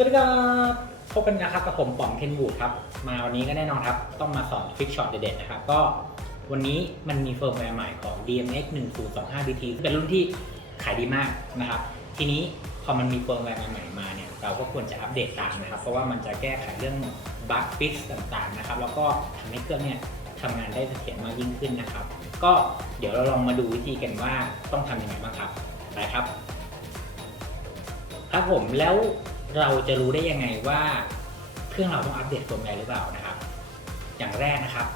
สวัสดีครับพบกันนะครับกับผมป๋อมเคนบูดครับ มาวันนี้ก็แน่นอนครับ ต้องมาสอนฟิกช็อตเด็ดๆนะครับ ก็วันนี้มันมีเฟิร์มแวร์ใหม่ของ DMX 1025 BT ซึ่งเป็นรุ่นที่ขายดีมากนะครับ ทีนี้พอมันมีเฟิร์มแวร์ใหม่มาเนี่ย เราก็ควรจะอัปเดตตามนะครับ เพราะว่ามันจะแก้ไขเรื่องบั๊กฟิกต่างๆนะครับ แล้วก็ทำให้เครื่องเนี่ยทำงานได้เสถียรมากยิ่งขึ้นนะครับ ก็เดี๋ยวเราลองมาดูวิธีกันว่าต้องทำยังไงบ้างครับ ไปครับ ครับผมแล้ว เราจะรู้ได้ยังไงว่าเครื่องเราต้องอัปเดตเฟิร์มแวร์หรือเปล่านะครับ อย่างแรกนะครับ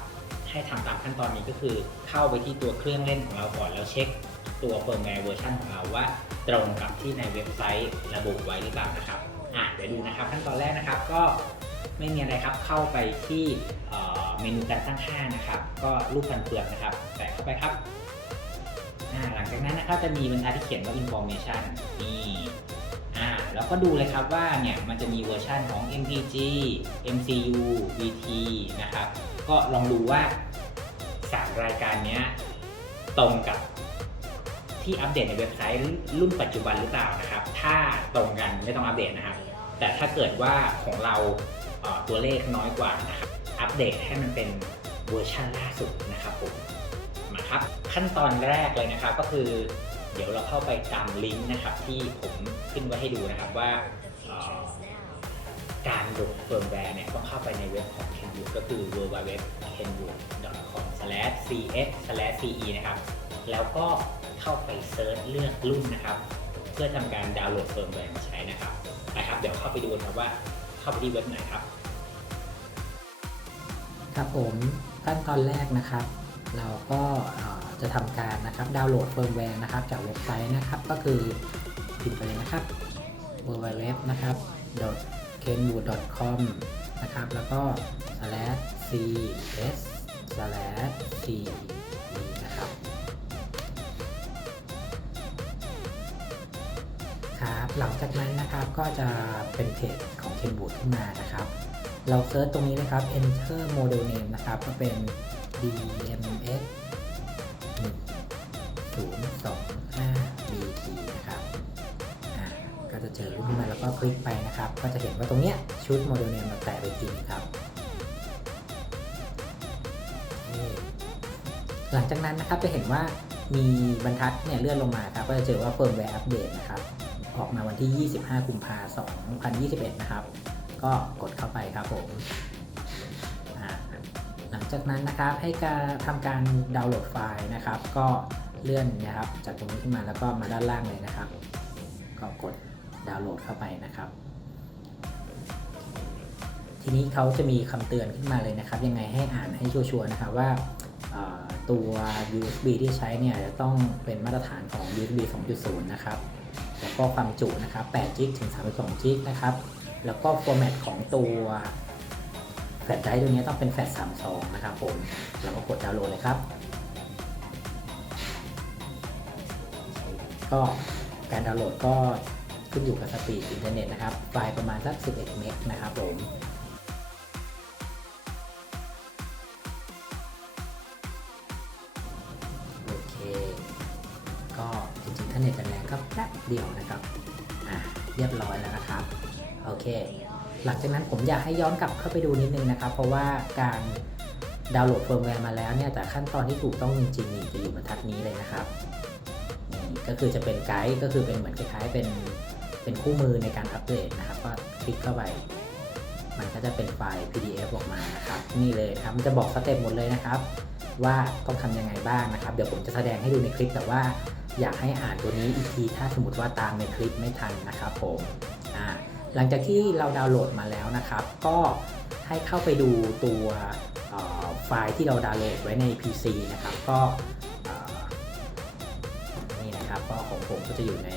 ให้ทำตามขั้นตอนนี้ก็คือเข้าไปที่ตัวเครื่องเล่นของเราก่อนแล้วเช็คตัวเฟิร์มแวร์เวอร์ชันของเราว่า ตรงกับที่ในเว็บไซต์ระบุไว้หรือเปล่านะครับอะเดี๋ยวดูนะครับขั้นตอนแรกนะครับก็ไม่มีอะไรครับเข้าไปที่เมนูการตั้งค่านะครับ ก็รูปฟันเฟือกนะครับแตะเข้าไปครับอ่าหลังจากนั้นนะครับจะมีบรรทัดที่เขียนว่า information นี่ แล้วก็ดูเลยครับว่าเนี่ยมันจะมีเวอร์ชันของ MPG MCU VT นะครับ ก็ลองดูว่า 3 รายการนี้ตรงกับที่อัปเดตในเว็บไซต์รุ่นปัจจุบันหรือเปล่านะครับ ถ้าตรงกันไม่ต้องอัปเดตนะครับ แต่ถ้าเกิดว่าของเราเตัวเลขน้อยกว่านะครับ อัปเดตให้มันเป็นเวอร์ชันล่าสุดนะครับผมมาครับ ขั้นตอนแรกเลยนะครับก็คือ เดี๋ยวเราเข้าไปตามลิงก์นะครับที่ผมขึ้นไว้ให้ดูนะครับว่าการโหลดเฟิร์มแวร์เนี่ยต้องเข้าไปในเว็บของ Kenwood ก็คือ www.kenwood.com/cs/ce นะครับแล้วก็เข้าไปเซิร์ชเลือกรุ่นนะครับ เพื่อทำการดาวน์โหลดเฟิร์มแวร์มาใช้นะครับไปครับเดี๋ยวเข้าไปดูกันครับว่าเข้าไปที่เว็บไหนครับ ครับผมขั้นตอนแรกนะครับ เราก็เจะทำการนะครับดาวน์โหลดเฟิร์มแวร์นะครับจากเว็บไซต์นะครับ ก็คือพิมพ์ไปเลยนะครับ www นะครับ kenwood.com นะครับ แล้วก็ slash cs slash c นะครับครับหลังจากนั้นนะครับก็จะเป็นเพจของ Kenwood ขึ้นมานะครับ เราเซิร์ชตรงนี้นะครับ enter model name นะครับ ก็เป็น DMX 1025 BT นะครับก็จะเจอรูปขึ้นมาแล้วก็คลิกไปนะครับ ก็จะเห็นว่าตรงเนี้ยชุด model name เราแตะไปทีนึงครับหลังจากนั้นนะครับจะเห็นว่ามีบรรทัดเนี่ยเลื่อนลงมาครับก็จะเจอว่า firmware update นะครับ ออกมาวันที่ 25 กุมภาพันธ์ 2021 นะครับ ก็กดเข้าไปครับผม จากนั้นนะครับให้การทำการดาวน์โหลดไฟล์นะครับ ก็เลื่อนนะครับจากตรงนี้ขึ้นมาแล้วก็มาด้านล่างเลยนะครับ ก็กดดาวน์โหลดเข้าไปนะครับ ทีนี้เขาจะมีคำเตือนขึ้นมาเลยนะครับ ยังไงให้อ่านให้ชัวร์ๆนะครับว่าตัว USB ที่ใช้เนี่ยจะต้องเป็นมาตรฐานของ USB 2.0 นะครับ แล้วก็ความจุนะครับ8 g ถึง 32 g นะครับ แล้วก็ฟอร์แมตของตัว แฟลชไดรฟ์ตัวนี้ต้องเป็นแฟลช32นะครับผมเราก็กดดาวน์โหลดเลยครับ ก็การดาวน์โหลดก็ขึ้นอยู่กับสปีดอินเทอร์เน็ตนะครับ ไฟล์ประมาณสัก 11 เมกนะครับผมโอเค ก็จริงๆถ้าเน็ตแรงก็แป๊บเดียวนะครับ อะเรียบร้อยแล้วนะครับ โอเค หลังจากนั้นผมอยากให้ย้อนกลับเข้าไปดูนิดนึงนะครับ เพราะว่าการดาวน์โหลดเฟิร์มแวร์มาแล้วเนี่ยแต่ขั้นตอนที่ถูกต้องจริงๆนี่จะอยู่บรรทัดนี้เลยนะครับนี่ก็คือจะเป็นไกด์ก็คือเป็นเหมือนคล้ายๆเป็นเป็นคู่มือในการอัปเดตนะครับก็คลิกเข้าไป มันก็จะเป็นไฟล์ PDF ออกมานะครับนี่เลยครับมันจะบอกสเต็ปหมดเลยนะครับ ว่าต้องทำยังไงบ้างนะครับ เดี๋ยวผมจะแสดงให้ดูในคลิปแต่ว่าอยากให้อ่านตัวนี้อีกทีถ้าสมมติว่าตามในคลิปไม่ทันนะครับผม หลังจากที่เราดาวน์โหลดมาแล้วนะครับ ก็ให้เข้าไปดูตัวไฟล์ที่เราดาวน์โหลดไว้ใน PC นะครับ ก็นี่นะครับก็ของผมก็จะอยู่ใน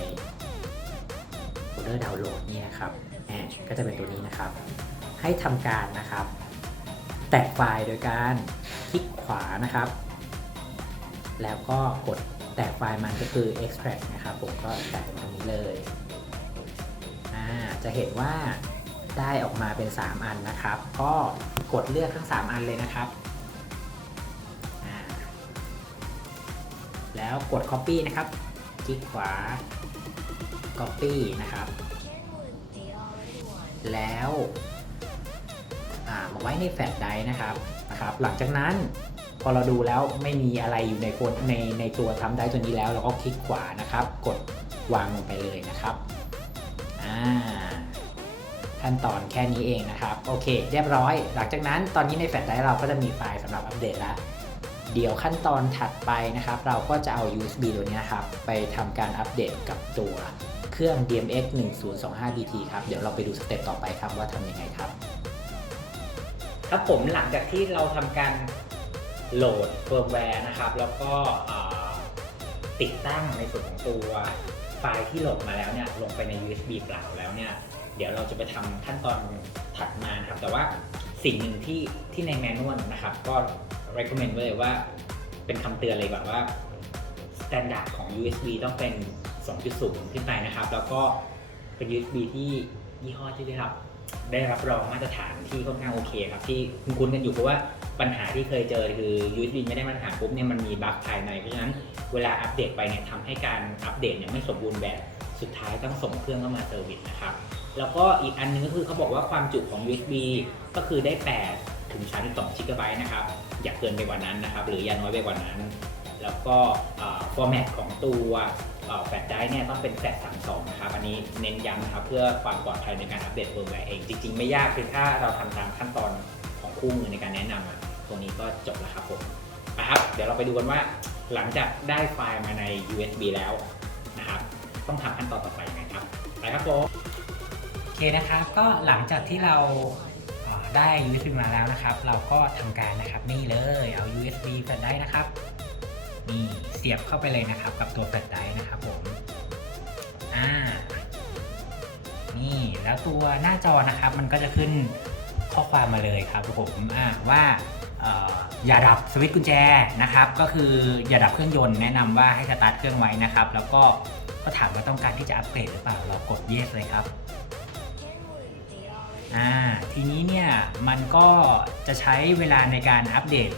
โฟลเดอร์ดาวน์โหลดนี่นะครับแหมก็จะเป็นตัวนี้นะครับ ให้ทำการนะครับ แตะไฟล์โดยการคลิกขวานะครับ แล้วก็กดแตะไฟล์มันก็คือ extract นะครับ ผมก็แตะตรงนี้เลย จะเห็นว่าได้ออกมาเป็น 3 อันนะครับ ก็กดเลือกทั้ง 3 อันเลยนะครับ แล้วกด copy นะครับ คลิกขวา copy นะครับ แล้วอ่ามาไว้ในแฟลชไดร์นะครับนะครับ หลังจากนั้นพอเราดูแล้วไม่มีอะไรอยู่ในโคนในในตัวทำได้ตัวนี้แล้ว เราก็คลิกขวานะครับ กดวางลงไปเลยนะครับ ขั้นตอนแค่นี้เองนะครับ โอเค เรียบร้อย หลังจากนั้นตอนนี้ในแฟลชไดรฟ์เราก็จะมีไฟล์สำหรับอัปเดตแล้ว เดี๋ยวขั้นตอนถัดไปนะครับ เราก็จะเอา USB ตัวนี้นครับ ไปทำการอัปเดตกับตัวเครื่อง DMX 1025 BT ครับ เดี๋ยวเราไปดูสเต็ปต่อไปครับว่าทำยังไงครับ ครับผมหลังจากที่เราทำการโหลดเฟิร์มแวร์นะครับ แล้วก็ติดตั้งในส่วนของตัว ไฟล์ที่โหลดมาแล้วเนี่ยลงไปใน USB เปล่าแล้วเนี่ยเดี๋ยวเราจะไปทำขั้นตอนถัดมานะครับ แต่ว่าสิ่งหนึ่งที่ที่ในแมนนวลนะครับ ก็ recommend ไว้เลยว่าเป็นคำเตือนเลยแบบว่ามาตรฐานของ USB ต้องเป็น 2.0 ขึ้นไปนะครับ แล้วก็เป็น USB ที่ยี่ห้อที่ได้รับ ได้รับรองมาตรฐานที่ค่อนข้างโอเคครับ ที่คุ้นๆกันอยู่เพราะว่าปัญหาที่เคยเจอคือ USB ไม่ได้มาตรฐานปุ๊บเนี่ยมันมีบั๊กภายใน เพราะฉะนั้นเวลาอัปเดตไปเนี่ยทำให้การอัปเดตเนี่ยไม่สมบูรณ์แบบสุดท้ายต้องส่งเครื่องเข้ามาเซอร์วิสนะครับ แล้วก็อีกอันนึงก็คือเขาบอกว่าความจุของ USB ก็คือได้ 8 ถึง 32 g b นะครับ อย่าเกินไปกว่านั้นนะครับ หรืออย่าน้อยไปกว่านั้น แล้วก็ฟอร์แมตของตัว แฟลชไดร์เนี่ยต้องเป็นแฟลช32 นะครับ อันนี้เน้นย้ำนะครับเพื่อความปลอดภัยในการอัปเดตเฟิร์มแวร์เอง จริง ๆ ไม่ยากคือถ้าเราทำตามขั้นตอนของคู่มือในการแนะนำอะตรงนี้ก็จบแล้วครับผมนะครับเดี๋ยวเราไปดูกันว่าหลังจากได้ไฟล์มาใน USB แล้วนะครับต้องทำขั้นตอนต่อไปยังไงครับไปครับผมโอเคนะครับก็หลังจากที่เราได้ USB มาแล้วนะครับ เราก็ทำการนะครับนี่เลยเอา USB แฟลชไดร์นะครับ นี่เสียบเข้าไปเลยนะครับ กับตัวแฟลชไดรฟ์นะครับผมอ่านี่แล้วตัวหน้าจอนะครับ มันก็จะขึ้นข้อความมาเลยครับผมอ่าว่าอย่าดับสวิตช์กุญแจนะครับ ก็คืออย่าดับเครื่องยนต์แนะนำว่าให้สตาร์ทเครื่องไว้นะครับ แล้วก็ก็ถามว่าต้องการที่จะอัปเกรดหรือเปล่าเรากด yes เลยครับอ่าทีนี้เนี่ยมันก็จะใช้เวลาในการอัปเดต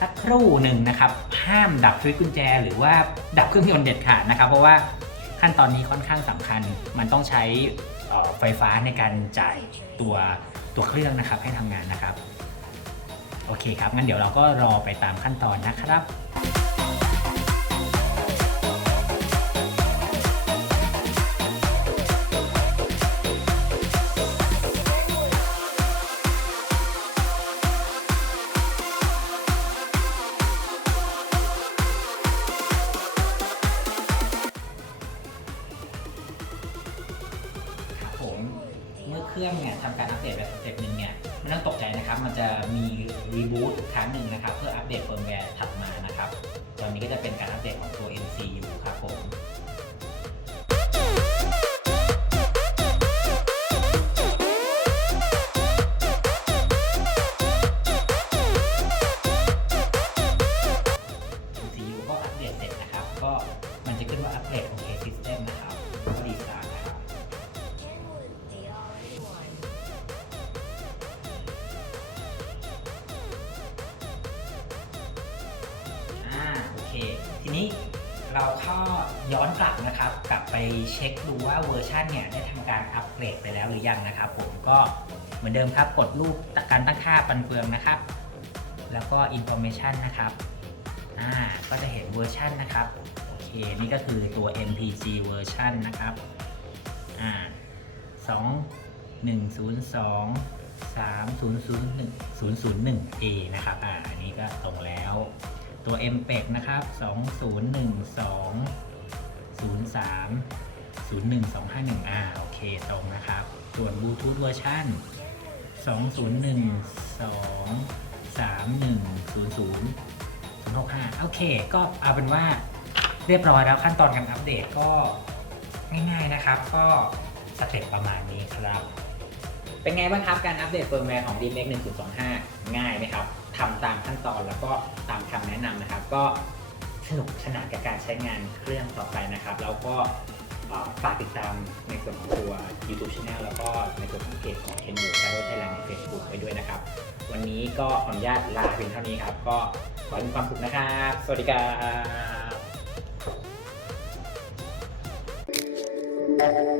สักครู่หนึ่งนะครับ ห้ามดับสวิตช์กุญแจ หรือว่าดับเครื่องยนต์เด็ดขาดนะครับ เพราะว่าขั้นตอนนี้ค่อนข้างสำคัญ มันต้องใช้ไฟฟ้าในการจ่ายตัวตัวเครื่องนะครับให้ทำงานนะครับ โอเคครับ งั้นเดี๋ยวเราก็รอไปตามขั้นตอนนะครับ รั้งหนึ่งนะครับ เพื่ออัปเดตเฟิร์มแวร์ถัดมานะครับ ตอนนี้ก็จะเป็นการอัปเดตของตัว MCU ครับผม MCU ก็อัปเดตเสร็จนะครับ ก็มันจะขึ้นว่าอัปเดต OK System นะครับก็รีครับ ย้อนกลับนะครับ กลับไปเช็คดูว่าเวอร์ชันเนี่ยได้ทำการอัปเกรดไปแล้วหรือยังนะครับ ผมก็เหมือนเดิมครับ กดรูปการตั้งค่าปันเฟืองนะครับ แล้วก็ information นะครับอ่าก็จะเห็นเวอร์ชันนะครับโอเคนี่ก็คือตัว MPG เวอร์ชันนะครับอ่า2 1 0 2 3 0 0 1 0 0 1 A นะครับอ่าอันนี้ก็ตรงแล้วตัว m p e g นะครับ 2012 03 01251 อ่าโอเคตรงนะครับ ส่วน Bluetooth เวอร์ชัน2012 3100 065 โอเค ก็เอาเป็นว่าเรียบร้อยแล้วขั้นตอนการอัปเดตก็ง่ายๆนะครับ ก็สเต็ปประมาณนี้ครับ เป็นไงบ้างครับการอัปเดตเฟิร์มแวร์ของ DMX 1025 ง่ายไหมครับทำตามขั้นตอนแล้วก็ตามคำแนะนำนะครับ ก็ สนุกสนานกับการใช้งานเครื่องต่อไปนะครับ แล้วก็ฝากติดตามในส่วนของตัว YouTube Channel แล้วก็ในส่วนของเพจของ Ken b o Travel Thailand ใน Facebook ไปด้วยนะครับ วันนี้ก็ขออนุญาตลาเพียงเท่านี้ครับ ก็ขอให้มีความสุขนะครับ สวัสดีครับ Thank you.